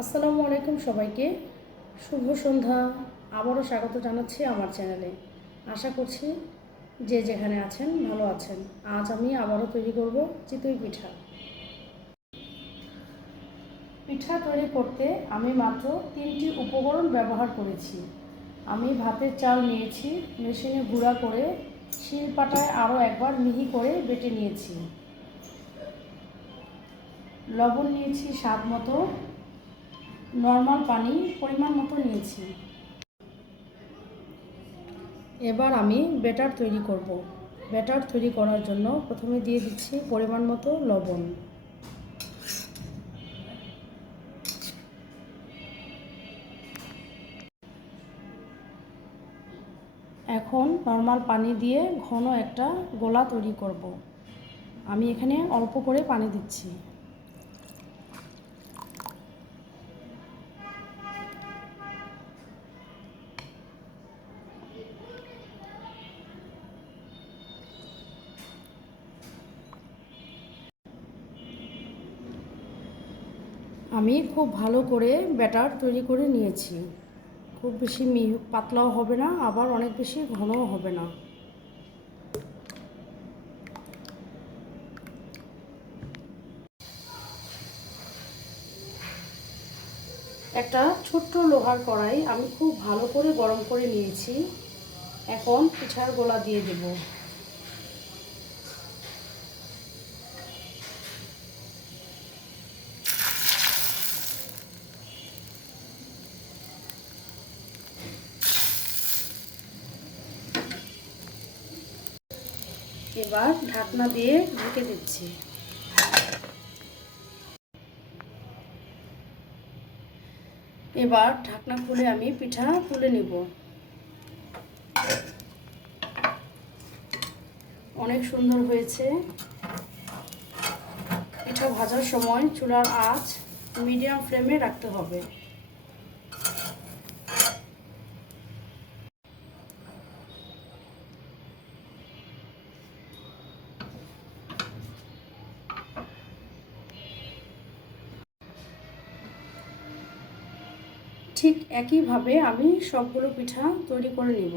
আসসালামু আলাইকুম সবাইকে, শুভ সন্ধ্যা। আবারও স্বাগত জানাচ্ছি আমার চ্যানেলে। আশা করছি যে যেখানে আছেন ভালো আছেন। আজ আমি আবারও তৈরি করব চিতই পিঠা। পিঠা তৈরি করতে আমি মাত্র 3টি উপকরণ ব্যবহার করেছি। আমি ভাতের চাল নিয়েছি, মেশিনে গুঁড়া করে শিলপাটায় আরও একবার মিহি করে বেটে নিয়েছি। লবণ নিয়েছি স্বাদ মতো, নর্মাল পানি পরিমাণ মতো নিয়েছি। এবার আমি ব্যাটার তৈরি করব। ব্যাটার তৈরি করার জন্য প্রথমে দিয়ে দিচ্ছি পরিমাণ মতো লবণ। এখন নর্মাল পানি দিয়ে ঘন একটা গোলা তৈরি করব। আমি এখানে অল্প করে পানি দিচ্ছি। আমি খুব ভালো করে ব্যাটার তৈরি করে নিয়েছি। খুব বেশি পাতলাও হবে না, আবার অনেক বেশি ঘনও হবে না। একটা ছোট্ট লোহার কড়াই আমি খুব ভালো করে গরম করে নিয়েছি। এখন পিঠার গোলা দিয়ে দেব। এবার ঢাকনা দিয়ে ঢেকে দিচ্ছি। এবার ঢাকনা খুলে আমি পিঠা তুলে নিব। অনেক সুন্দর হয়েছে। পিঠা ভাজার সময় চুলার আঁচ মিডিয়াম ফ্লেমে রাখতে হবে। ঠিক একইভাবে আমি সবগুলো পিঠা তৈরি করে নিব।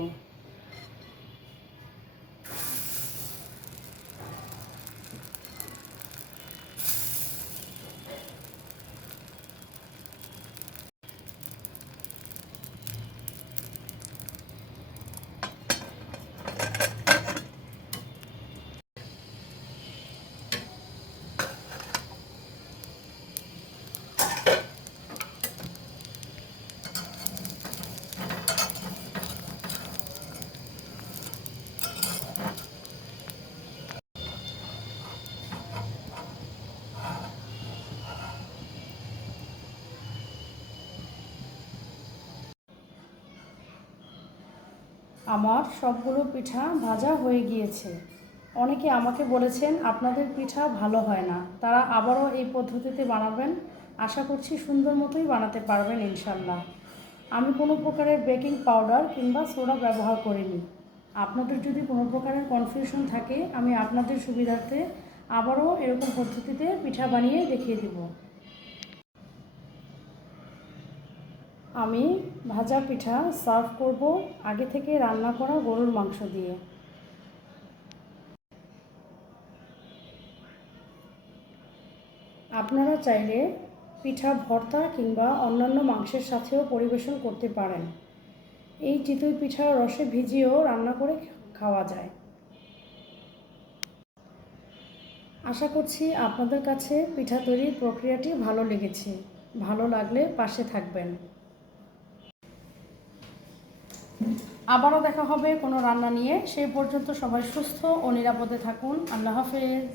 আমার সবগুলো পিঠা ভাজা হয়ে গিয়েছে। অনেকে আমাকে বলেছেন আপনাদের পিঠা ভালো হয় না, তারা আবারও এই পদ্ধতিতে বানাবেন। আশা করছি সুন্দর মতোই বানাতে পারবেন ইনশাল্লাহ। আমি কোনো প্রকারের বেকিং পাউডার কিংবা সোডা ব্যবহার করিনি। আপনাদের যদি কোনো প্রকারের কনফিউশন থাকে, আমি আপনাদের সুবিধার্থে আবারও এরকম পদ্ধতিতে পিঠা বানিয়ে দেখিয়ে দেব। আমি ভাজা পিঠা সার্ভ করব আগে থেকে রান্না করা গরুর মাংস দিয়ে। আপনারা চাইলে পিঠা ভর্তা কিংবা অন্যান্য মাংসের সাথেও পরিবেশন করতে পারেন। এই চিতই পিঠা রসে ভিজিয়েও রান্না করে খাওয়া যায়। আশা করছি আপনাদের কাছে পিঠা তৈরির প্রক্রিয়াটি ভালো লেগেছে। ভালো লাগলে পাশে থাকবেন। আবারও দেখা হবে কোনো রান্না নিয়ে। সেই পর্যন্ত সবাই সুস্থ ও নিরাপদে থাকুন। আল্লাহ হাফেজ।